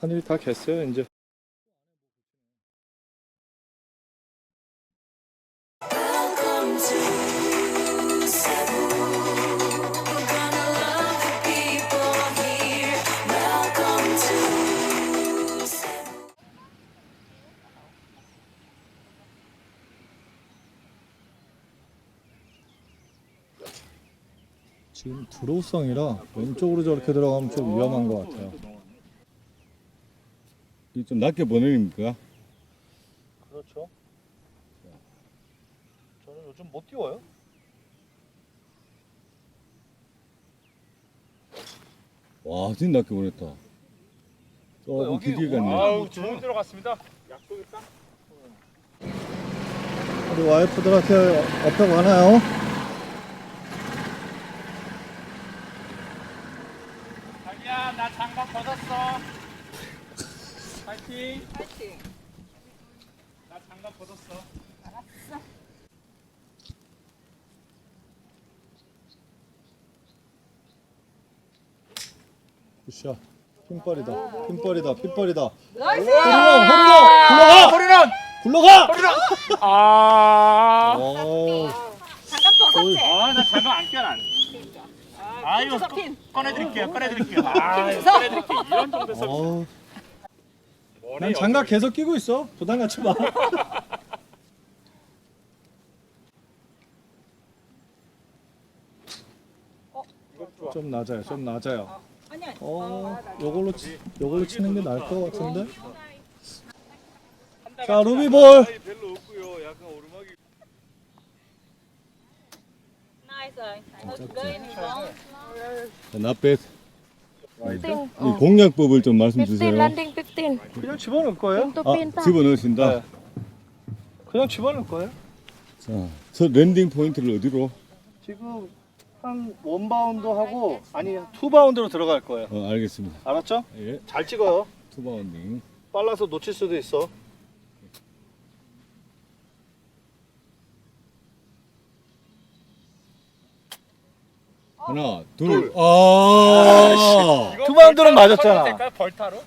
하늘이 다 겠어요 이제. 지금 드로우성이라 왼쪽으로 저렇게 들어가면 좀 위험한 것 같아요 이 좀 낮게 보내니까 그렇죠 저는 요즘 못 띄워요 와 진짜 낮게 보냈다 조금 여기 길게 갔네 아우 좋은 들어갔습니다. 약속이 딱. 우리 와이프들한테 업혀 가나요? 자기야 나 장갑 벗었어. 파이팅. 파이팅. 나 장갑 벗었어. 굿샷 핀벌이다 핀벌이다 핀벌이다 나이스. 굴러가 허리런. 굴러가 허리런. 아. 어, 잠깐 벗었지? 아나 장갑 안 껴안. 아 꺼- 꺼내드릴게요. 꺼내드릴게요. 아 꺼내드릴게요. 이런 정도에서. 난 장갑 계속 끼고 있어. 부담 갖지 마. 좀 낮아요. 좀 낮아요. 어, 요걸로 치, 요걸로 치는 게 나을 것 같은데. 자, 루비볼. 별로 없고요. 약간 오르막이. 나이스. 어, Not bad. 이 공략법을 좀 말씀 15, 주세요. 란딩 15. 그냥 집어넣을 거예요? 아, 집어넣으신다. 네. 그냥 집어넣을 거예요? 자, 저 랜딩 포인트를 어디로? 지금 한 원바운드 하고 아니 투바운드로 들어갈 거예요. 어, 알겠습니다. 알았죠? 예, 잘 찍어요. 투바운딩. 빨라서 놓칠 수도 있어. 하나 둘아. 투바운드는 맞았잖아. 될까요? 벌타로?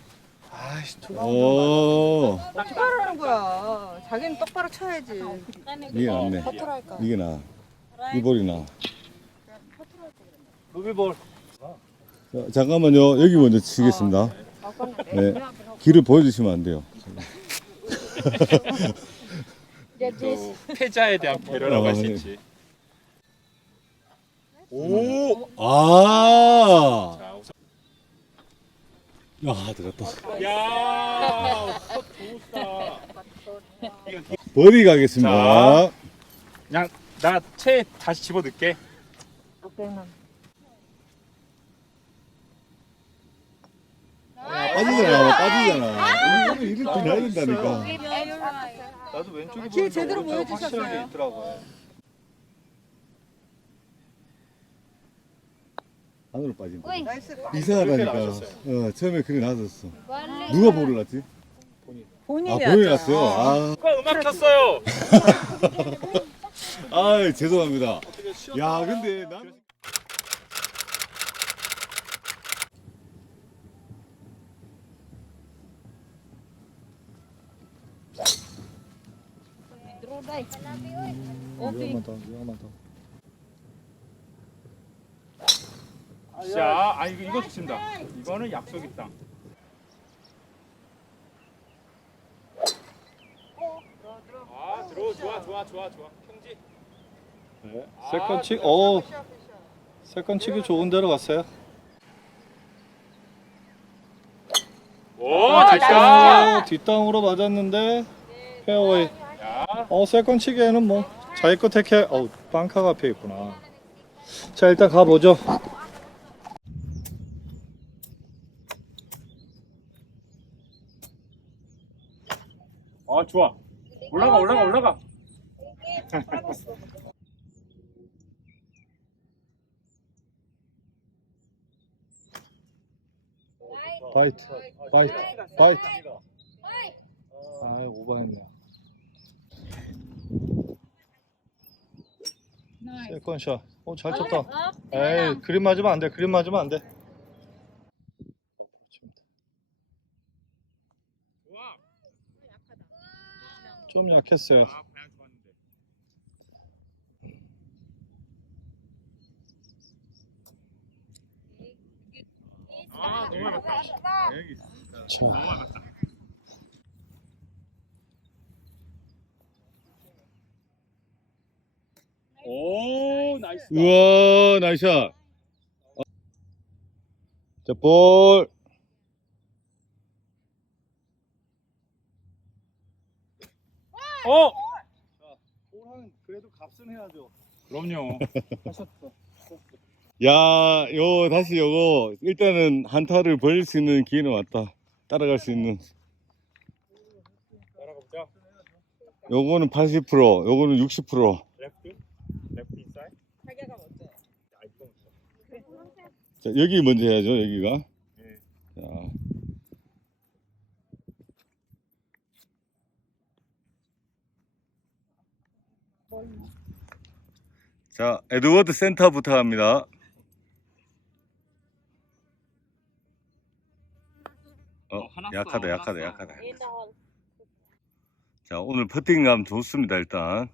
아이씨 오. 하는 거야. 자기는 똑바로 쳐야지. 이게 낫네. 이게 나. 이 볼이 나. 루비볼. 자, 잠깐만요. 여기 먼저 치겠습니다. 네. 길을 보여주시면 안 돼요. judges 패자에 대한 배려라고 할수 아, 네. 있지. 오! 아! 자 우선. 야, 들었다. 야. 컷 좋다. 버디 가겠습니다. 그냥 나채 다시 집어 넣게. 빠지잖아, 빠지잖아. 이거는 이렇게 나야 된다니까. 나도 왼쪽이 길 보니까 제대로 오른쪽 보여주셨어요. 확실하게 있더라고요 안으로 빠진다. 나이스. 이상하다니까. 어, 처음에 그래 놔뒀어. 누가 볼을 놨지? 아, 본인이 본이 왔잖아. 났어요? 아, 누가 음악 켰어요? 아, 죄송합니다. 야, 근데 난. draw dai 위험하다 위험하다 자, 아 이거 이거 좋습니다. 이거는 약속 있다. 아 들어 좋아 좋아 좋아 좋아 평지. 네. 세컨 치, 오 세컨 치기 좋은 데로 갔어요 오 아, 됐다. 뒷땅으로 맞았는데 페어웨이 야, 어 세컨 치기에는 뭐 자기 거 택해 어 빵카가 앞에 있구나 자 일단 가보죠 아 좋아. 올라가 올라가 올라가. 바이트 바이트 바이트. 아 오버했네 세컨샷. 어잘 쳤다. 에이 그림 맞으면 안돼 그림 맞으면 안돼 좀 약했어요. 아, 좋았는데. 아, 너무. 자, 너무. 오, 나이스. 우와, 나이샷. 어. 자, 볼. 어, 볼은 그래도 값은 해야죠. 그럼요. 야, 요, 다시 요거, 일단은 한타를 벌릴 수 있는 기회는 왔다. 따라갈 수 있는. 따라가 보자. 요거는 80%, 요거는 60%. 레프트, 레프트 인사이드. 자기가 먼저. 아, 먼저. 자, 여기 먼저 해야죠, 여기가. 자, 에드워드 센터 부탁합니다. 어, 약하다, 약하다. 약하다. Hole. 자, 오늘 퍼팅감 좋습니다, 일단.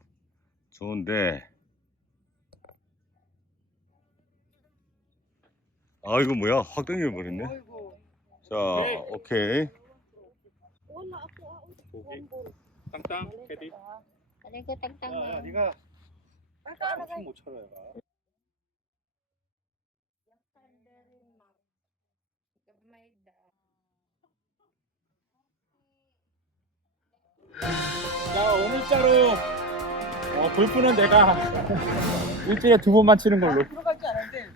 좋은데. 아, 이거 뭐야? 확 당겨버렸네. 자, 오케이. 고기. 땅땅, tăng tăng 야, 야. 네가 못 쳐라, 얘가. 자, 오늘자로 어, 골프는 내가 일주일에 두 번만 치는 걸로. 들어갈 줄 알았는데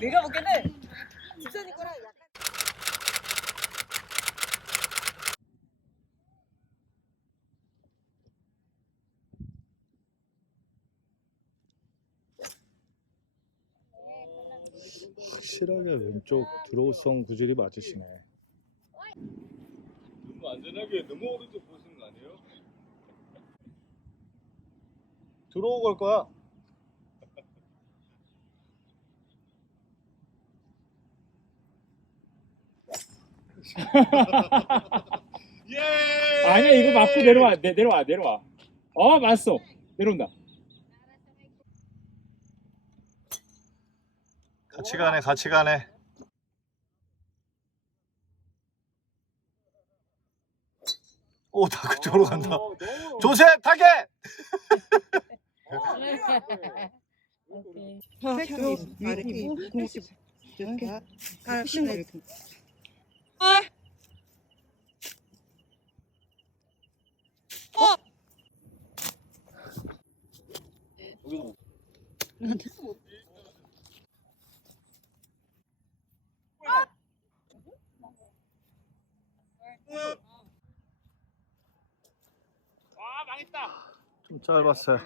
내가 보기에는 집사님 거랑 약간 확실하게 왼쪽 드로우성 구질이 맞으시네. 너무 안전하게 너무 오른쪽 보시는 거 아니에요? 들어오 걸 거야. 예! 아니야, 이거 맞고 내려와, 내, 내려와, 내려와. 어, 맞았어. 내려온다. 같이 가네, 같이 가네. 오, 다 그쪽으로 간다. 어, 조셉 타겟! 아, 좀 짧았어요.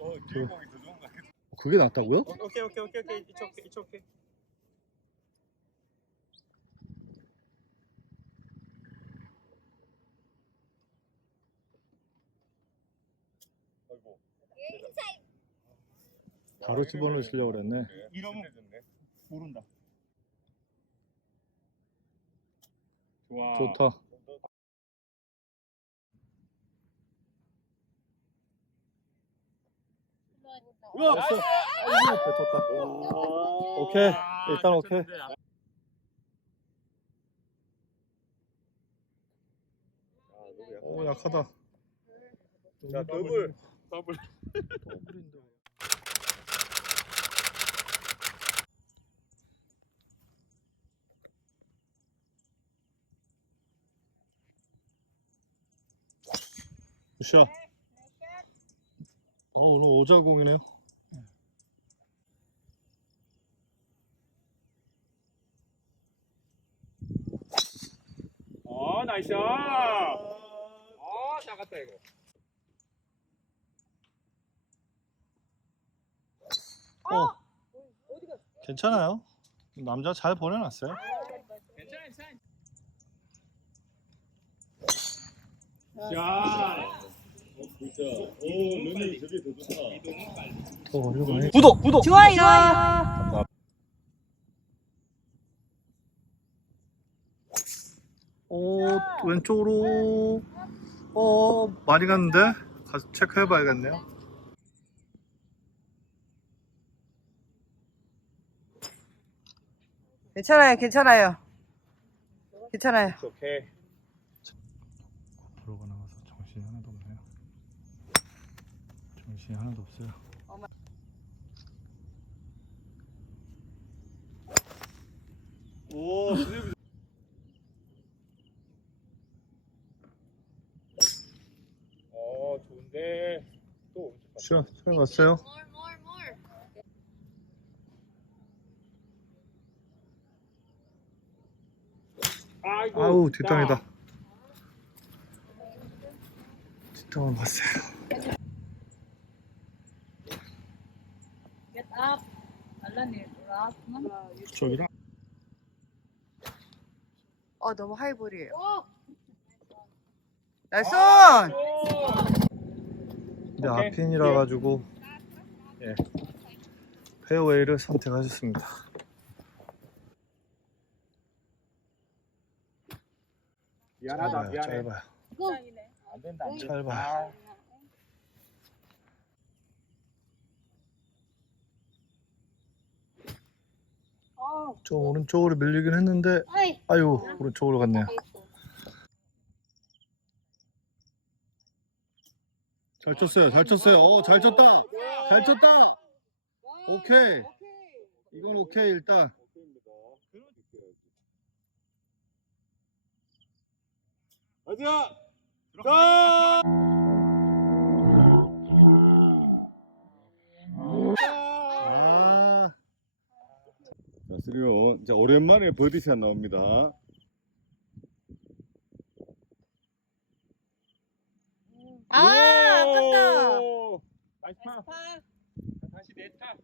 어, 더 좋은 같아. 그게 낫다고요? 오케이, 오케이, 오케이, 오케이. 이쪽, 오케이, 이쪽, 오케이. 아이고. 바로 집어넣으시려고 그랬네. 이러면 모른다. 좋아. 좋다. 됐어. 아이고, 뱉었다. 오케이. 아, 일단 오케이. 괜찮은데. 오, 약하다. 자, 더블. 더블. 더블인데. 굿샷. 어, 오늘 오자공이네요. 어, 나이스. 어, 나갔다 이거. 어. 괜찮아요. 남자 잘 보내놨어요. 괜찮아, 괜찮아. 야. 구독 구독. 좋아요. 오 왼쪽으로 어 많이 갔는데 가서 체크해봐야겠네요. 괜찮아요, 괜찮아요. 괜찮아요. 오케이. 들어가 나가서 정신이 하나도 없네요. 정신이 하나도 없어요. 오, 수제비. 어 좋은데 또 오른쪽 more, more. 아이고, 아우 나. 뒷땅이다. 뒷땅을 봤어요. 저기랑 어, 너무 하이볼이에요. 나이스! 근데 오케이. 아핀이라 가지고 예 페어웨이를 선택하셨습니다. 미안하다 짧아요, 미안해. 짧아요. 안 된다 안 된다. 짧아요. 좀 오른쪽으로 밀리긴 했는데 아유 오른쪽으로 갔네요. 잘 쳤어요, 잘 쳤어요. 어, 잘 쳤다, 잘 쳤다. 오케이. 이건 오케이 일단. 가자! 들어가. 아, 자, 쓰리온. 자, 오랜만에 버디샷 나옵니다. 아, 아깝다. 오, 나이스 파. 다시 내 타.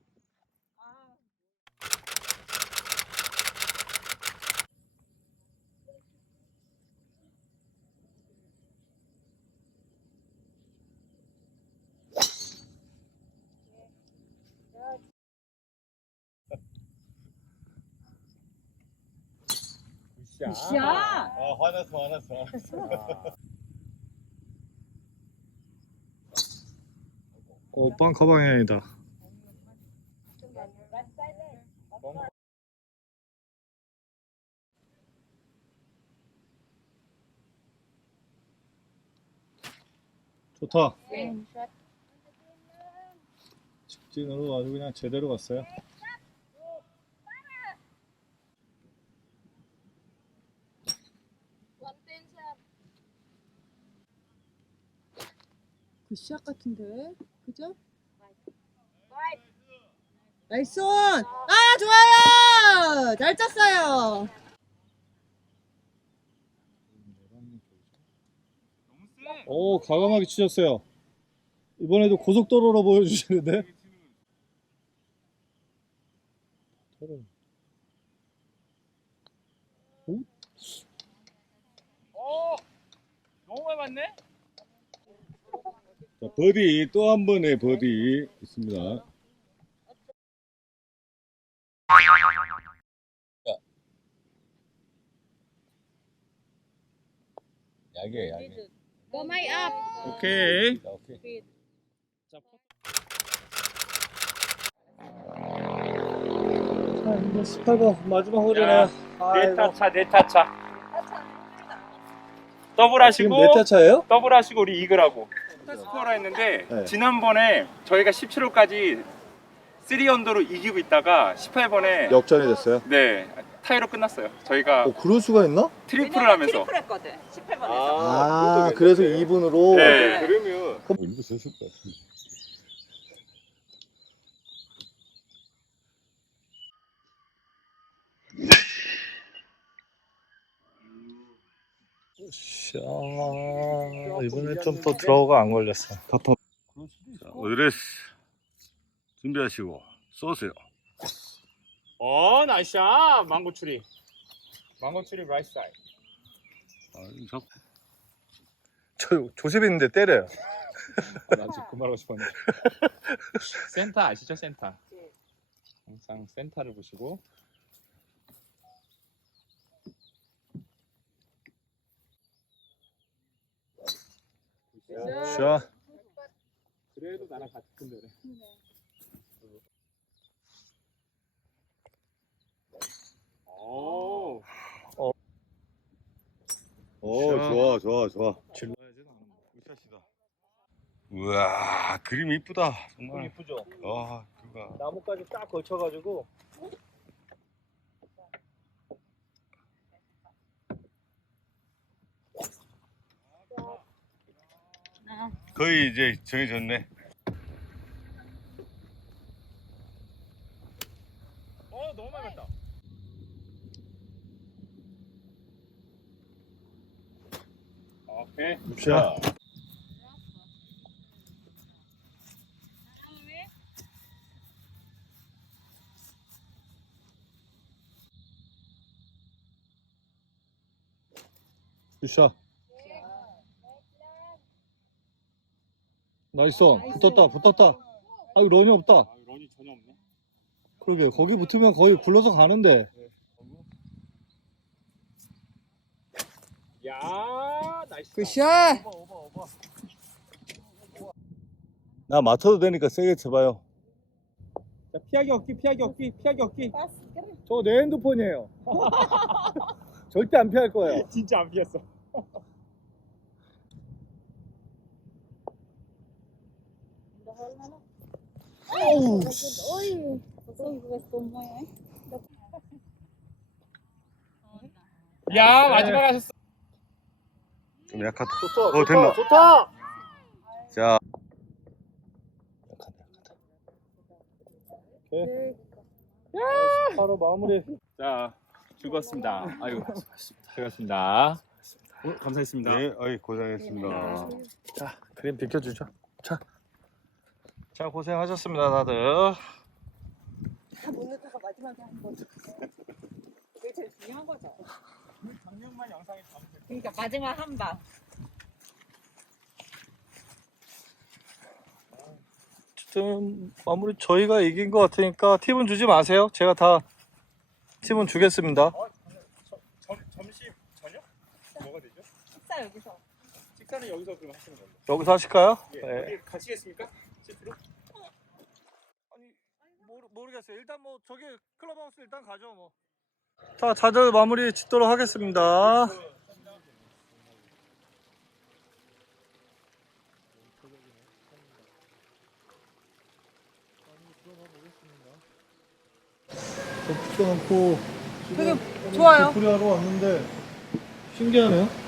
Yeah. 아, 화났어, 화났어, 화났어. 어, 빵커 방향이다. 좋다. shot. 직진으로 아주 그냥 제대로 갔어요. 굿샷 같은데? 그죠? 나이스! 아, 좋아요! 잘 쳤어요! 오, 과감하게 치셨어요. 이번에도 고속도로로 보여주시는데. 오, 너무 많이 맞네. 자, 버디, 또 한 번의 버디 있습니다. 약이에요, 약이. Go my up. 오케이. 자, 오케이. 자, 이제 18번 마지막 홀이네요. 네타 차, 네타 차. 더블 지금 하시고 네타 차예요? 더블 하시고 우리 이글하고 스코어라 했는데 네. 지난번에 저희가 17호까지 3언더로 이기고 있다가 18번에 역전이 됐어요. 네 타이로 끝났어요. 저희가 어, 그럴 수가 있나? 트리플을 하면서 트리플 했거든. 18번에서. 아, 그래서 2분으로. 네. 그러면. 어, 이거 졌을 것 같은데. 샤, 이번에 좀더 드라우가 안 걸렸어. 자, 어드레스. 준비하시고, 쏘세요. 어 나이스야 망고 추리 망고 추리 라이트 사이드 아, 자꾸 저 조셉 있는데 때려요. 나 지금 그 말하고 싶었는데. 센터 아시죠 센터? 항상 센터를 보시고. 샷. 그래도 나랑 같은 데네. 오. 오, 샷. 좋아, 좋아, 좋아. 질러야지 나는. 굿샷이다. 우와, 그림 이쁘다. 좀 정말. 이쁘죠? 와, 그가. 나무까지 딱 걸쳐가지고 거의 이제 정해졌네. 어 너무 많이 갔다. 오케이. 샷. 굿샷. 나이스 온. 붙었다, 붙었다. 아, 런이 없다. 아 런이 전혀 없네. 그러게, 거기 붙으면 거의 굴러서 가는데. 야 나이스. 굿샷! 오버 오버 오버. 나 맡아도 되니까 세게 쳐봐요. 자 피하기 없기 피하기 없기 피하기 없기. 저내 핸드폰이에요. 절대 안 피할 거예요. 진짜 안 피했어. 어우, 야 마지막 하셨어. 좀 약하다. 좋다, 어, 됐나? 좋다! 자. 바로 마무리. 자 즐거웠습니다. 아유 즐거웠습니다. 오늘 감사했습니다. 네, 어이, 고생했습니다. 자, 그림 비켜주죠. 자. 자, 고생하셨습니다, 다들. 오늘다가 마지막에 한 번. 그게 제일 중요한 거죠. 강력만 영상에 담을 그러니까 마지막 한 방. 어쨌든 마무리 저희가 이긴 것 같으니까 팁은 주지 마세요. 제가 다 팁은 주겠습니다. 어, 점, 점심 저녁 뭐가 되죠? 식사 여기서. 식사는 여기서 그럼 하시는 걸로. 여기서 하실까요? 예. 네. 어디 가시겠습니까? 집으로? 모르, 모르겠어요. 일단 뭐 저기 클럽하우스 일단 가죠 뭐. 자, 다들 마무리 짓도록 하겠습니다. 덥지도 않고 되게 좋아요. 하러 왔는데 신기하네요.